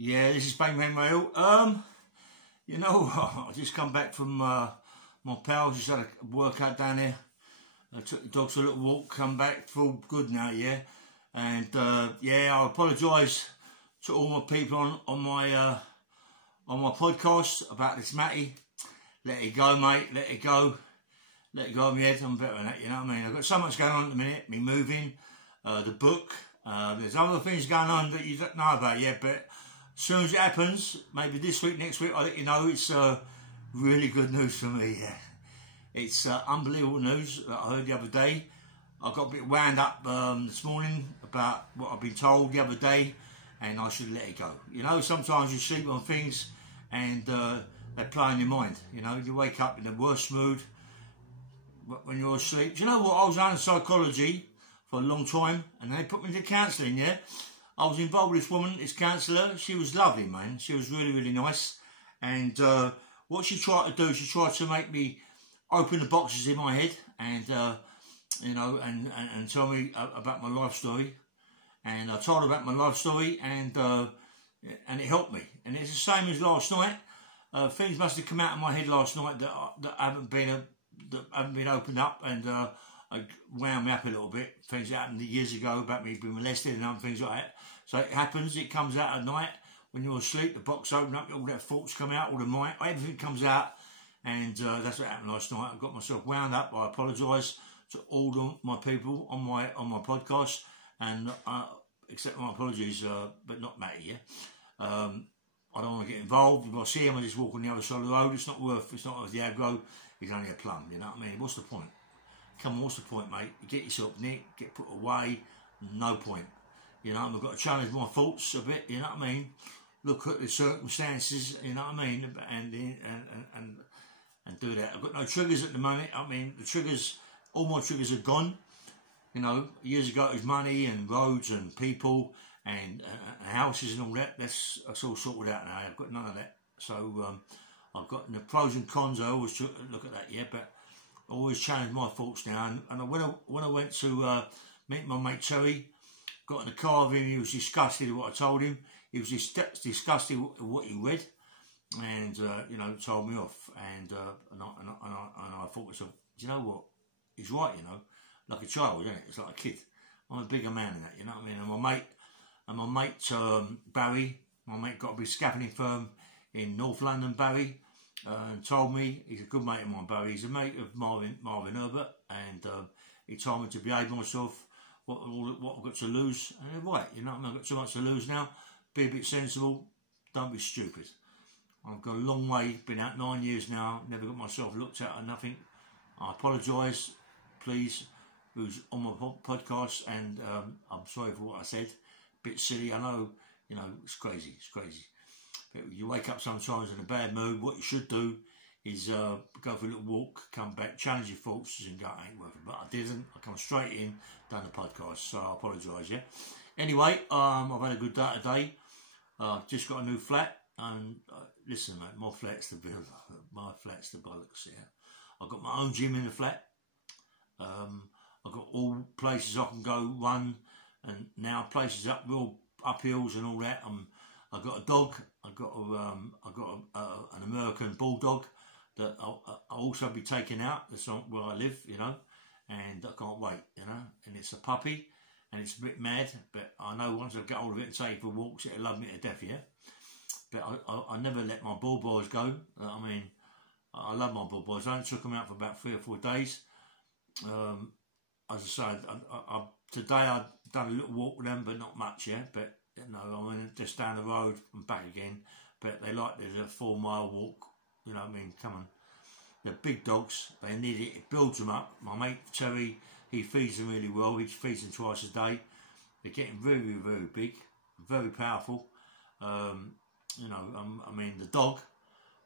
Yeah, this is Bang Bang Rail. You know, I just come back from my pals. Just had a workout down there. I took the dogs for a little walk. Come back, feel good now. Yeah, and yeah, I apologise to all my people on my podcast about this Matty. Let it go, mate. Let it go. Let it go on my head. I'm better than that. You know what I mean? I've got so much going on at the minute. Me moving, the book. There's other things going on that you don't know about yet, but as soon as it happens, maybe this week, next week, I'll let you know. It's really good news for me, yeah. It's unbelievable news that I heard the other day. I got a bit wound up this morning about what I've been told the other day, and I should let it go. You know, sometimes you sleep on things and they play in your mind. You know, you wake up in the worst mood when you're asleep. Do you know what? I was under psychology for a long time, and they put me into counselling, yeah? I was involved with this woman, this counsellor. She was lovely, man. She was really, really nice. And what she tried to do, she tried to make me open the boxes in my head and, you know, and tell me about my life story. And I told her about my life story, and it helped me. And it's the same as last night. Things must have come out of my head last night that haven't been opened up, and I wound me up a little bit. Things that happened years ago about me being molested and other things like that. So it happens, it comes out at night when you're asleep, the box opens up, all that thoughts come out, all the mind, everything comes out, and that's what happened last night. I got myself wound up. I apologise to all my people on my podcast, and accept my apologies, but not Matty, yeah? I don't want to get involved. If I see him, I just walk on the other side of the road. It's not worth the aggro. He's only a plum, you know what I mean? What's the point? Come on, what's the point, mate? You get yourself nicked, get put away, no point. You know, I've got to challenge my thoughts a bit, you know what I mean? Look at the circumstances, you know what I mean? And do that. I've got no triggers at the moment. I mean, the triggers, all my triggers are gone. You know, years ago it was money and roads and people and houses and all that. That's all sorted out now. I've got none of that. So I've got the pros and cons. I always look at that, yeah, but I always challenge my thoughts now. And when I went to meet my mate Terry, got in the car with him, he was disgusted with what I told him. He was disgusted with what he read, and you know, told me off. And I thought to myself, do you know what? He's right, you know, like a child, isn't it? It's like a kid. I'm a bigger man than that, you know what I mean? And my mate Barry, my mate got a big scaffolding firm in North London, Barry. And told me, he's a good mate of mine, Barry. He's a mate of Marvin Herbert, and he told me to behave myself. What I've got to lose, and they're right, you know what I mean? I've got too much to lose now. Be a bit sensible. Don't be stupid. I've got a long way. Been out 9 years now. Never got myself looked at or nothing. I apologise, please, who's on my podcast, and I'm sorry for what I said. Bit silly, I know. You know, it's crazy. It's crazy. But you wake up sometimes in a bad mood. What you should do is go for a little walk, come back, challenge your thoughts, and go, ain't working. But I didn't. I come straight in, done the podcast, so I apologise, yeah. Anyway, I've had a good day today. Just got a new flat, and listen, mate, my flat's the bollocks, yeah. I've got my own gym in the flat. I've got all places I can go run, and now places up real up hills and all that. I've got a dog. I've got an American bulldog that I'll also be taking out. That's where I live, you know, and I can't wait, you know. And it's a puppy, and it's a bit mad, but I know once I get hold of it and take it for walks, it'll love me to death, yeah. But I never let my bull boys go. I mean, I love my bull boys. I only took them out for about 3 or 4 days. As I said, today I've done a little walk with them, but not much, yeah. But you know, I mean, just down the road and back again. But they like there's a 4-mile walk. You know what I mean? Come on. They're big dogs. They need it. It builds them up. My mate Terry, he feeds them really well. He feeds them twice a day. They're getting very, very big, very powerful. You know, I mean, the dog,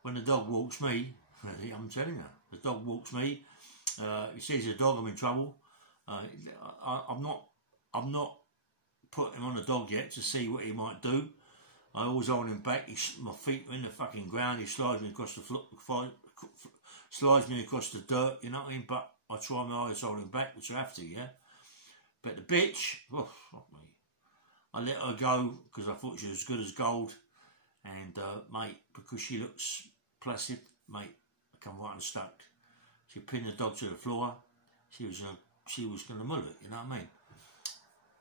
when the dog walks me, I'm telling you, the dog walks me. He sees a dog, I'm in trouble. I'm not putting him on the dog yet to see what he might do. I always hold him back. My feet are in the fucking ground. He slides me across the slides me across the dirt. You know what I mean? But I try my eyes hold him back, which I have to, yeah. But the bitch, oh, fuck me. I let her go because I thought she was as good as gold. And mate, because she looks placid, mate, I come right unstuck. She pinned the dog to the floor. She was going to mull it, you know what I mean?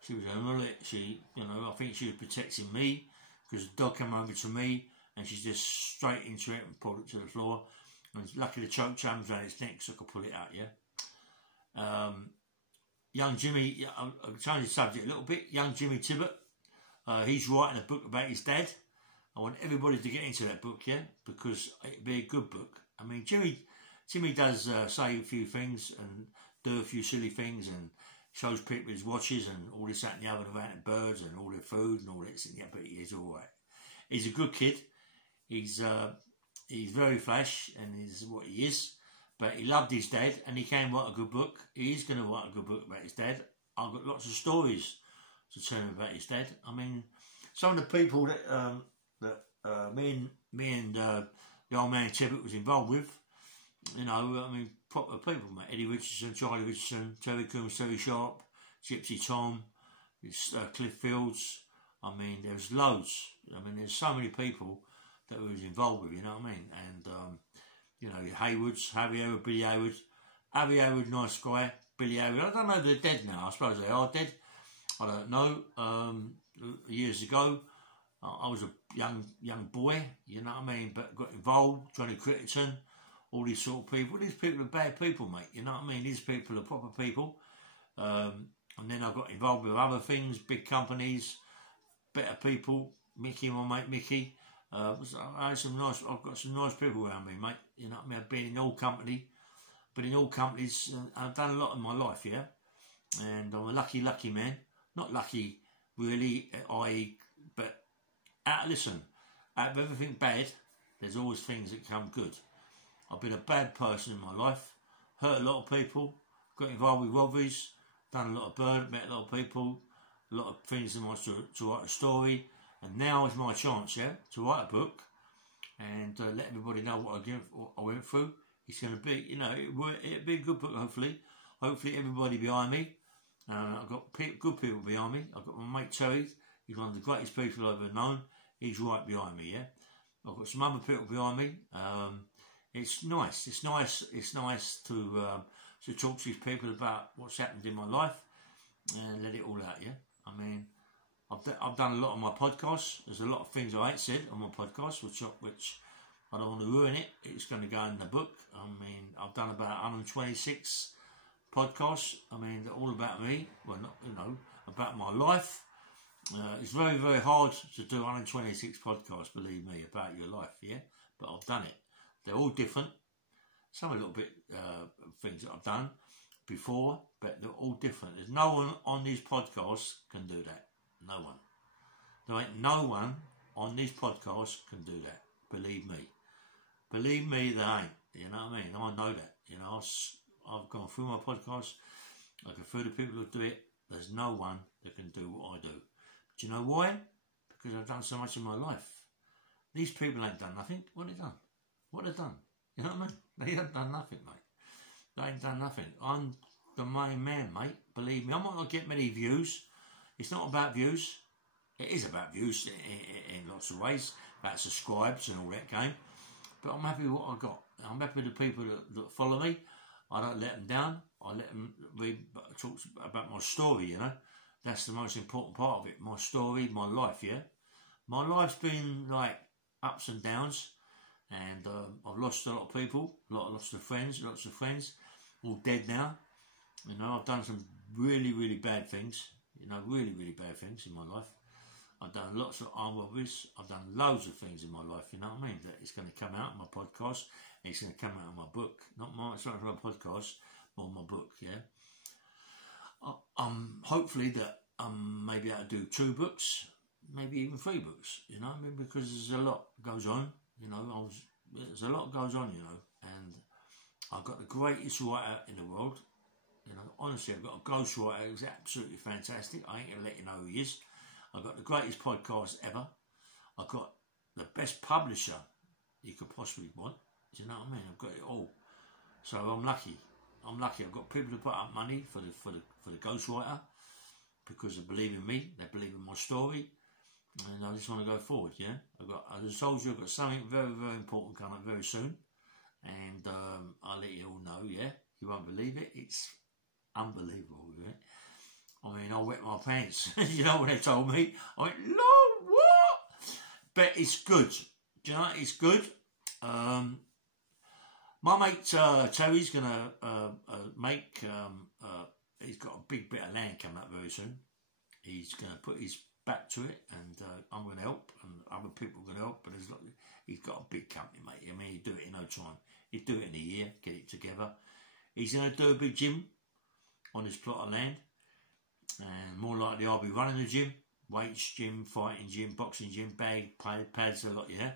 She was going to mull it. She, you know, I think she was protecting me because the dog came over to me and she just straight into it and pulled it to the floor. And lucky the choke chain was around its neck so I could pull it out, yeah. Young Jimmy, I'll change the subject a little bit. Young Jimmy Tibbet, he's writing a book about his dad. I want everybody to get into that book, yeah, because it'd be a good book. I mean, Jimmy does say a few things and do a few silly things and shows people his watches and all this, that and the other about birds and all their food and all this. Yeah, but he's all right. He's a good kid. He's very flash and he's what he is. But he loved his dad and he can write a good book. He is going to write a good book about his dad. I've got lots of stories to tell him about his dad. I mean, some of the people that me and the old man Tibbet was involved with, you know, I mean, proper people, mate. Eddie Richardson, Charlie Richardson, Terry Coombs, Terry Sharp, Gypsy Tom, Cliff Fields. I mean, there's loads. I mean, there's so many people that we was involved with, you know what I mean? And, you know, Haywoods, Harry Hayward, Billy Hayward. Harry Hayward, nice guy. Billy Hayward, I don't know if they're dead now. I suppose they are dead. I don't know. Years ago, I was a young boy, you know what I mean? But got involved, Johnny Critterton, all these sort of people. These people are bad people, mate, you know what I mean? These people are proper people. And then I got involved with other things, big companies, better people. Mickey, my mate Mickey. I've got some nice people around me, mate. You know what I mean? I've been in all companies. I've done a lot in my life, yeah. And I'm a lucky man. Not lucky, really, but listen, out of everything bad, there's always things that come good. I've been a bad person in my life, hurt a lot of people, got involved with robberies, done a lot of bird, met a lot of people, a lot of things in my to write a story. And now is my chance, yeah, to write a book and let everybody know what I went through. It's going to be, you know, it'll be a good book, hopefully. Hopefully everybody behind me. I've got good people behind me. I've got my mate Terry. He's one of the greatest people I've ever known. He's right behind me, yeah. I've got some other people behind me. It's nice. It's nice to talk to these people about what's happened in my life and let it all out, yeah. I mean, I've done a lot on my podcast. There's a lot of things I ain't said on my podcast, which I don't want to ruin it. It's going to go in the book. I mean, I've done about 126 podcasts. I mean, they're all about me. Well, not, you know, about my life. It's very, very hard to do 126 podcasts, believe me, about your life, yeah? But I've done it. They're all different. Some a little bit things that I've done before, but they're all different. There's no one on these podcasts can do that. No one. There ain't no one on this podcast can do that. Believe me. Believe me, they ain't. You know what I mean? I know that. You know, I've gone through my podcast. I go through the people who do it. There's no one that can do what I do. Do you know why? Because I've done so much in my life. These people ain't done nothing. What have they done? What have they done? You know what I mean? They ain't done nothing, mate. They ain't done nothing. I'm the main man, mate. Believe me. I might not get many views. It's not about views. It is about views in lots of ways, about subscribes and all that game. But I'm happy with what I got. I'm happy with the people that follow me. I don't let them down. I let them talk about my story, you know. That's the most important part of it. My story, my life, yeah. My life's been like ups and downs. And I've lost a lot of people, lots of friends, all dead now. You know, I've done some really, really bad things. You know, really, really bad things in my life. I've done lots of armed robberies. I've done loads of things in my life, you know what I mean? That it's going to come out in my podcast. And it's going to come out in my book. It's not my podcast, but my book, yeah? Hopefully that maybe I'll do 2 books, maybe even 3 books, you know what I mean? Because there's a lot goes on, you know. There's a lot goes on, you know. And I've got the greatest writer in the world. You know, honestly, I've got a ghostwriter who's absolutely fantastic. I ain't going to let you know who he is. I've got the greatest podcast ever. I've got the best publisher you could possibly want. Do you know what I mean? I've got it all. So I'm lucky. I've got people who put up money for the ghostwriter because they believe in me. They believe in my story. and I just want to go forward. Yeah, as a soldier, I've got something very, very important coming up very soon, and I'll let you all know. Yeah, you won't believe it. It's unbelievable. Yeah? I mean, I wet my pants. You know what they told me? I went, Lord, what? But it's good. Do you know, it's good. My mate Terry's going to make, he's got a big bit of land coming up very soon. He's going to put his back to it, and I'm going to help, and other people are going to help, but he's got a big company, mate. I mean, he'd do it in no time. He'd do it in a year, get it together. He's going to do a big gym on his plot of land, and more likely I'll be running the gym, weights gym, fighting gym, boxing gym, bag, pads, a lot, yeah.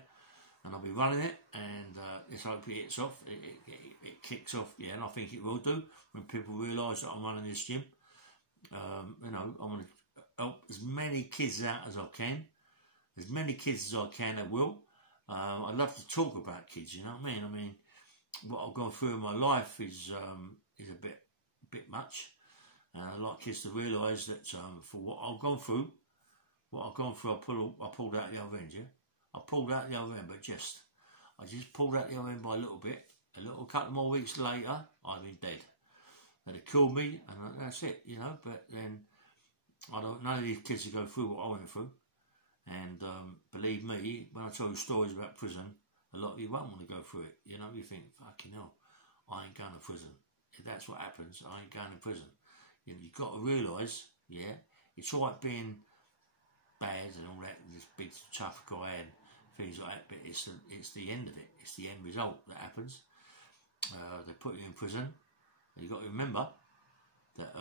And I'll be running it, and let's hope it hits off. It kicks off, yeah, and I think it will do when people realise that I'm running this gym. You know, I want to help as many kids out as I can, as many kids as I can. I will. I love to talk about kids. You know what I mean? I mean, what I've gone through in my life is a bit much, and I'd like kids to realise that for what I've gone through, I pulled out the other end. Yeah. I pulled out the other end, but I just pulled out the other end by a little bit. A couple more weeks later, I'd been dead. They'd have killed me, and that's it, you know. But then, none of these kids will go through what I went through. And believe me, when I tell you stories about prison, a lot of you won't want to go through it. You know, you think, fucking hell, I ain't going to prison. If that's what happens, I ain't going to prison. You know, you've got to realise, yeah, it's all right being bad and all that, and this big tough guy and things like that, but it's the end of it. It's the end result that happens. They put you in prison. You've got to remember that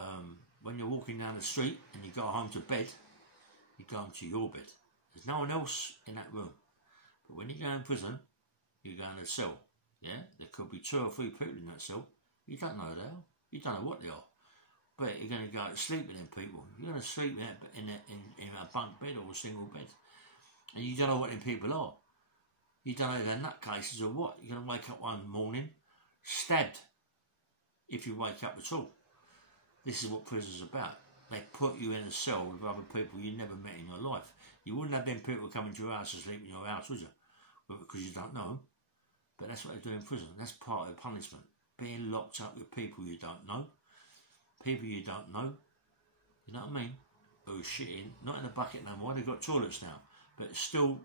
when you're walking down the street and you go home to bed, you go home to your bed. There's no one else in that room. But when you go in prison, you go in a cell. Yeah, there could be 2 or 3 people in that cell. You don't know who they are. You don't know what they are. But you're going to go to sleep with them people. You're going to sleep in a bunk bed or a single bed. And you don't know what them people are. You don't know if they're nutcases or what. You're going to wake up one morning stabbed, if you wake up at all. This is what prison's about. They put you in a cell with other people you never met in your life. You wouldn't have them people coming to your house and sleep in your house, would you? Because you don't know them. But that's what they do in prison. That's part of the punishment. Being locked up with people you don't know. People you don't know. You know what I mean? Who are shitting, not in a bucket no more. They've got toilets now. But still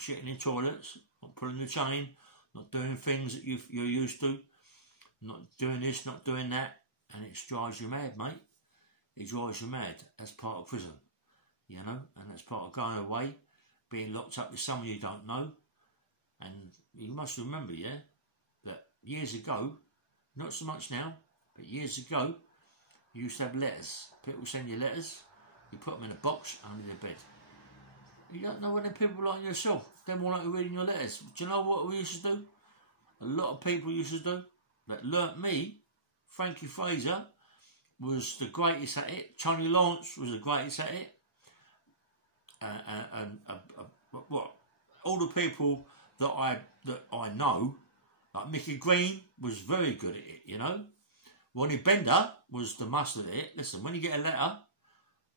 shitting in toilets, not pulling the chain, not doing things that you're used to, not doing this, not doing that, and it drives you mad, mate. It drives you mad. That's part of prison, you know, and that's part of going away, being locked up with someone you don't know. And you must remember, yeah, that years ago, not so much now, but years ago, you used to have letters. People send you letters, you put them in a box under their bed. You don't know what them people like yourself. They're more like reading your letters. Do you know what we used to do? A lot of people used to do that learnt me. Frankie Fraser was the greatest at it. Tony Lawrence was the greatest at it. What? All the people that I know, like Mickey Green, was very good at it. You know, Ronnie Bender was the master at it. Listen, when you get a letter,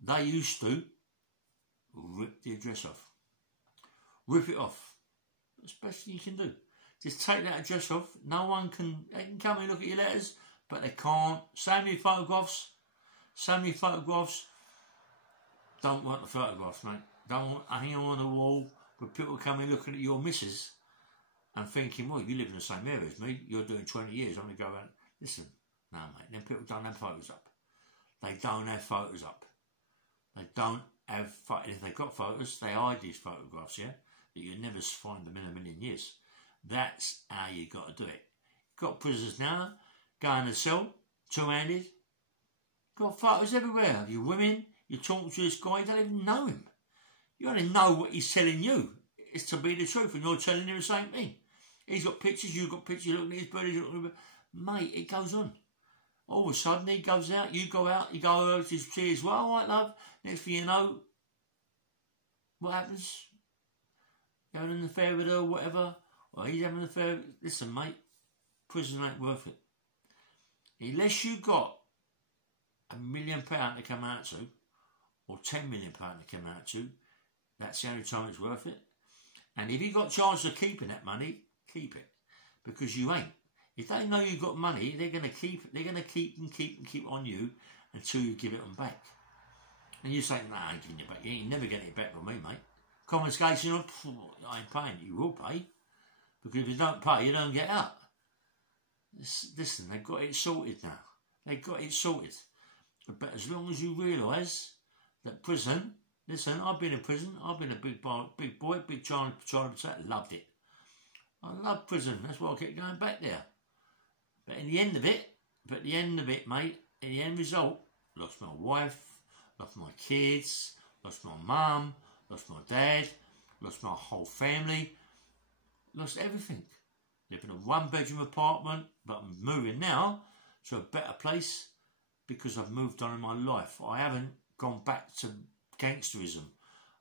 they used to rip the address off. Rip it off. That's the best thing you can do. Just take that address off. No one can, they can come and look at your letters, but they can't. So many photographs don't want the photographs, mate. Don't want hang them on the wall with people coming looking at your missus and thinking, well, you live in the same area as me, you're doing 20 years, I'm going to go around. Listen, no, mate, them people don't have photos up. They don't have photos up. They don't have, if they've got photos, they hide these photographs, yeah? That you'll never find them in a million years. That's how you got to do it. Got prisoners now, go in the cell, two-handed. Got photos everywhere. You women, you talk to this guy, you don't even know him. You only know what he's telling you. It's to be the truth, and you're telling him the same thing. He's got pictures, you've got pictures, you're looking at his bird, he's looking at his bird. Mate, it goes on. All of a sudden, he goes out, you go over to his tea as well, all right, love. Next thing you know, what happens? You're having an affair with her or whatever, or he's having an affair. Listen, mate, prison ain't worth it. Unless you got £1 million to come out to, or £10 million to come out to, That's the only time it's worth it. And if you've got a chance of keeping that money, keep it. Because you ain't. If they know you've got money, they're going to keep on you until you give it them back. And you say, nah, I ain't giving it back. You ain't never getting it back from me, mate. Confiscation, I ain't paying. You will pay. Because if you don't pay, you don't get out. Listen, they've got it sorted now. They've got it sorted. But as long as you realise that prison, listen, I've been in prison. I've been a big boy, big child protector. Loved it. I love prison. That's why I kept going back there. But in the end of it, mate, in the end result, lost my wife, lost my kids, lost my mum, lost my dad, lost my whole family, lost everything. Live in a one-bedroom apartment, but I'm moving now to a better place because I've moved on in my life. I haven't gone back to gangsterism.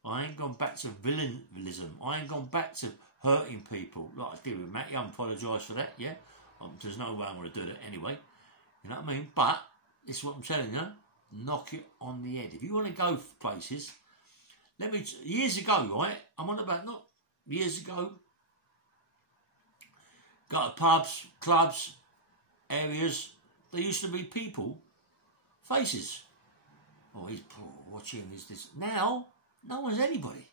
I ain't gone back to villainism. I ain't gone back to hurting people like I did with Matty. I apologise for that, yeah? There's no way I'm going to do that anyway. You know what I mean? But this is what I'm telling you. Knock it on the head. If you want to go places, years ago, right? I'm on about, not years ago, go to pubs, clubs, areas. There used to be people, faces. Oh, he's watching this. Now, no one's anybody.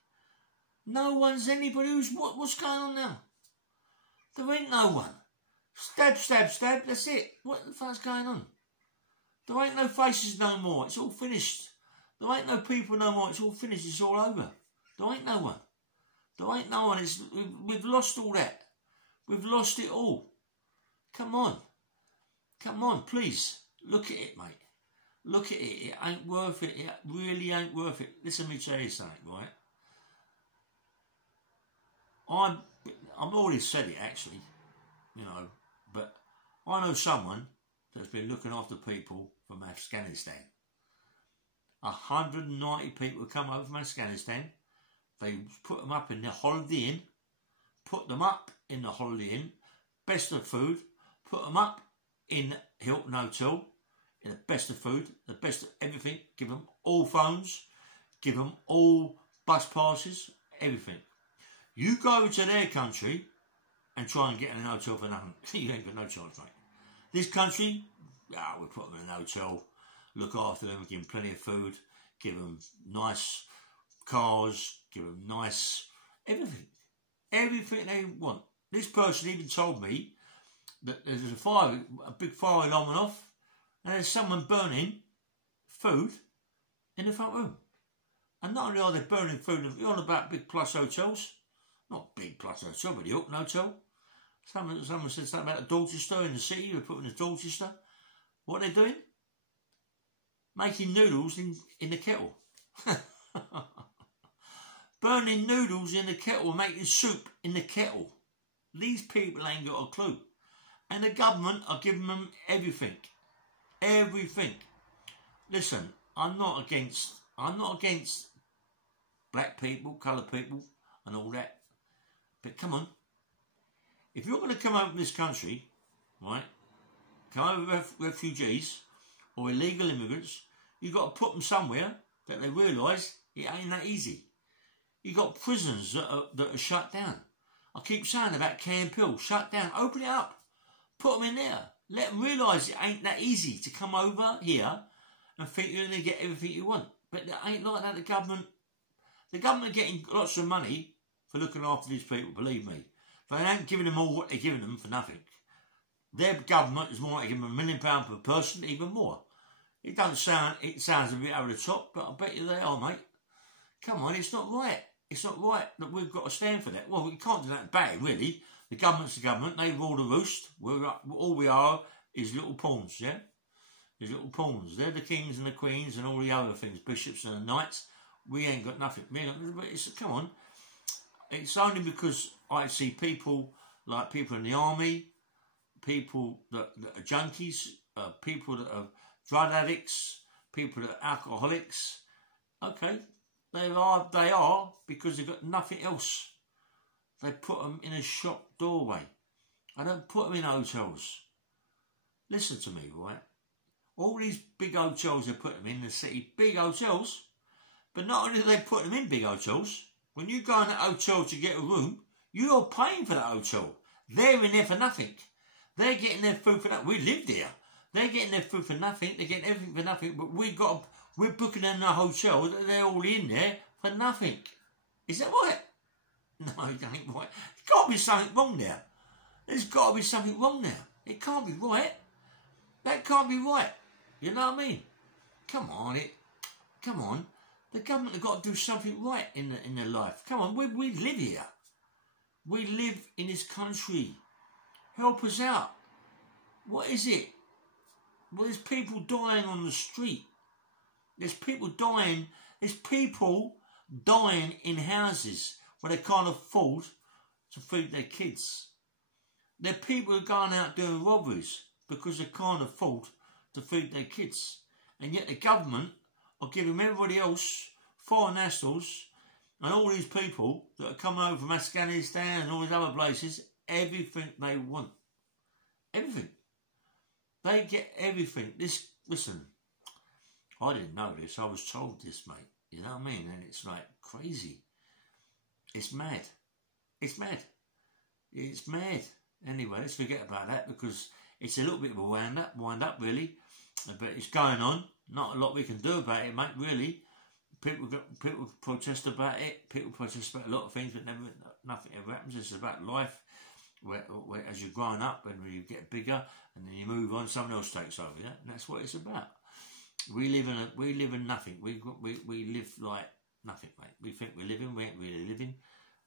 No one's anybody. What's going on now? There ain't no one. Stab, stab, stab. That's it. What the fuck's going on? There ain't no faces no more. It's all finished. There ain't no people no more. It's all finished. It's all over. There ain't no one. There ain't no one. We've lost all that. We've lost it all. Come on. Come on, please. Look at it, mate. Look at it. It ain't worth it. It really ain't worth it. Listen to me tell you something, right? I've already said it, actually, you know, but I know someone that's been looking after people from Afghanistan. 190 people come over from Afghanistan. They put them up in the Holiday Inn. Put them up in the Holiday Inn. Best of food. Put them up in Hilton Hotel. In the best of food. The best of everything. Give them all phones. Give them all bus passes. Everything. You go over to their country and try and get in an hotel for nothing. You ain't got no chance, mate. This country, we put them in an hotel, look after them, give them plenty of food, give them nice cars, give them nice everything. Everything they want. This person even told me that there's a big fire alarm went off, and there's someone burning food in the front room. And not only are they burning food, you're on about big plus hotels. Not big plus hotel, but the Hilton Hotel. Someone said something about a Dorchester in the city. They put in a Dorchester. What are they doing? Making noodles in the kettle. Burning noodles in the kettle, making soup in the kettle. These people ain't got a clue. And the government are giving them everything. Everything. Listen, I'm not against black people, coloured people and all that. But come on, if you're going to come over to this country, right, come over refugees or illegal immigrants, you've got to put them somewhere that they realise it ain't that easy. You've got prisons that are shut down. I keep saying about Camp Hill, shut down, open it up, put them in there. Let them realise it ain't that easy to come over here and think you're going to get everything you want. But it ain't like that. The government are getting lots of money for looking after these people, believe me. They ain't giving them all what they're giving them for nothing. Their government is more like giving them £1 million per person, even more. It sounds a bit over the top, but I bet you they are, mate. Come on, it's not right. It's not right that we've got to stand for that. Well, we can't do that bad, really. The government's the government. They rule the roost. All we are is little pawns, yeah? There's little pawns. They're the kings and the queens and all the other things, bishops and the knights. We ain't got nothing. Come on. It's only because I see people like people in the army, people that are junkies, people that are drug addicts, people that are alcoholics. Okay, they are because they've got nothing else. They put them in a shop doorway. I don't put them in hotels. Listen to me, right? All these big hotels they put them in the city, big hotels. But not only do they put them in big hotels, When you go in a hotel to get a room, you're paying for that hotel. They're in there for nothing. They're getting their food for nothing. We live there. They're getting their food for nothing. They're getting everything for nothing. But we're booking them in a hotel. They're all in there for nothing. Is that right? No, it ain't right. There's got to be something wrong there. There's got to be something wrong there. It can't be right. That can't be right. You know what I mean? Come on. The government have got to do something right in their life. Come on, we live here. We live in this country. Help us out. What is it? Well, there's people dying on the street. There's people dying. There's people dying in houses where they can't afford to feed their kids. There are people who are going out doing robberies because they can't afford to feed their kids. And yet the government are giving everybody else, foreign nationals, and all these people that are coming over from Afghanistan and all these other places, everything they want. Everything. They get everything. Listen, I didn't know this. I was told this, mate. You know what I mean? And it's like crazy. It's mad. It's mad. It's mad. Anyway, let's forget about that because it's a little bit of a wind up really. But it's going on. Not a lot we can do about it, mate, really. People protest about it. People protest about a lot of things, but nothing ever happens. It's about life. Where as you're growing up and you get bigger and then you move on, someone else takes over, yeah? And that's what it's about. We live in nothing. We live like nothing, mate. We think we're living, we ain't really living.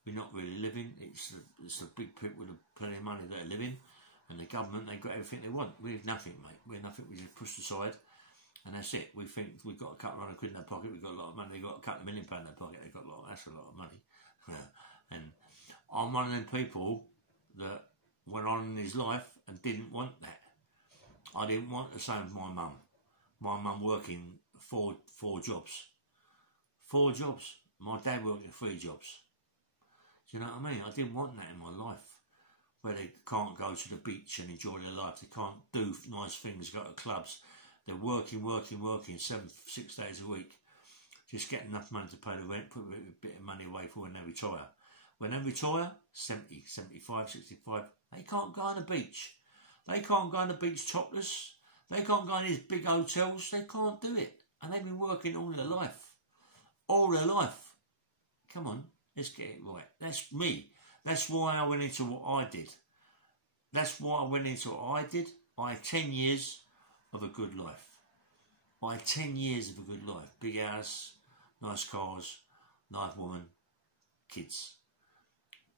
We're not really living. It's the big people with plenty of money that are living, and the government, they've got everything they want. We're nothing, mate. We're nothing. We just push aside, and that's it. We think we've got a couple of £100 in their pocket. We've got a lot of money. They've got a couple of £1 million in their pocket. They've got that's a lot of money. And I'm one of them people that went on in his life and didn't want that. I didn't want the same as my mum. My mum working four jobs. 4 jobs. My dad working 3 jobs. Do you know what I mean? I didn't want that in my life. Where they can't go to the beach and enjoy their life. They can't do nice things, go to clubs. They're working 6 days a week. Just get enough money to pay the rent, put a bit of money away for when they retire. When they retire, 70, 75, 65, they can't go on the beach. They can't go on the beach topless. They can't go in these big hotels. They can't do it. And they've been working all their life. All their life. Come on, let's get it right. That's me. That's why I went into what I did. That's why I went into what I did. I had 10 years of a good life. I had 10 years of a good life. Big house, nice cars, nice woman, kids.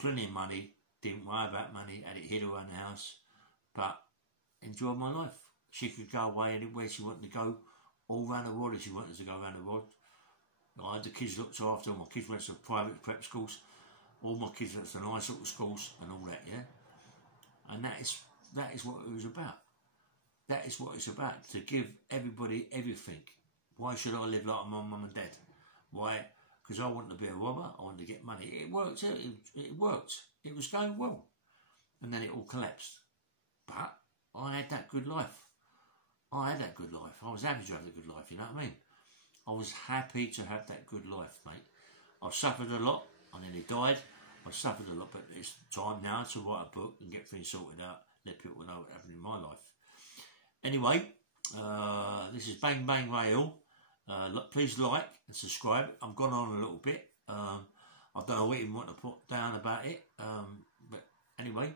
Plenty of money, didn't worry about money, had it hid around the house, but enjoyed my life. She could go away anywhere she wanted to go, all around the world if she wanted to go around the world. I had the kids looked after, my kids went to private prep schools, all my kids went to nice little schools and all that, yeah? And that is what it was about. That is what it's about, to give everybody everything. Why should I live like my mum and dad? Why? Because I wanted to be a robber, I wanted to get money. It worked, it worked. It was going well. And then it all collapsed. But I had that good life. I had that good life. I was happy to have the good life, you know what I mean? I was happy to have that good life, mate. I've suffered a lot. I nearly died. I've suffered a lot, but it's time now to write a book and get things sorted out, let people know what happened in my life. Anyway, this is Bang Bang Rail. Please like and subscribe. I've gone on a little bit. I don't know what you want to put down about it. But anyway,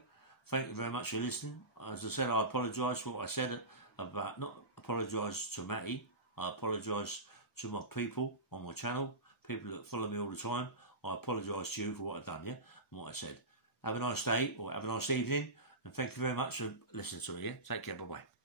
thank you very much for listening. As I said, I apologise for what I said about, not apologise to Matty. I apologise to my people on my channel, people that follow me all the time. I apologise to you for what I've done, yeah, and what I said. Have a nice day or have a nice evening, and thank you very much for listening to me, yeah. Take care, bye-bye.